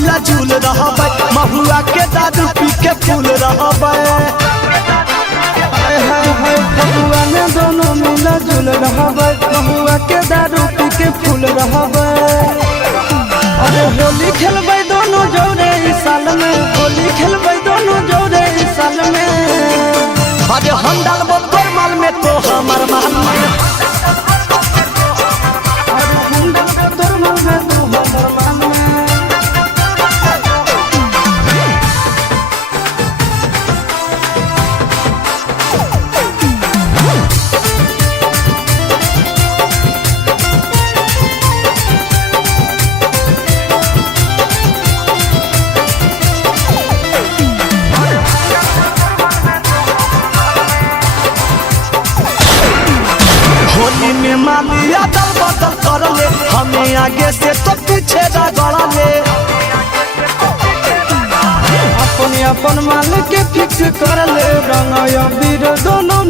मिला जुल रहबै महुआ के दारू पी के फूल रहबै फगुआ में दोनों मिला जुल रहबै महुआ के दारू पी के फूल रहबै अरे होली खेलबै दोनों जोड़े इस साल में होली खेलबै दोनों जोड़े इस साल में अरे हम डालबो तोर माल में तो हमार माल में अरे हम डालबो तोर माल में तो हमार माल में होली में मालिया दल बदल कर ले हमें आगे से तो पीछे रगड़ ले अपन अपन माल के फिक्स कर ले रंग अबीर दोनों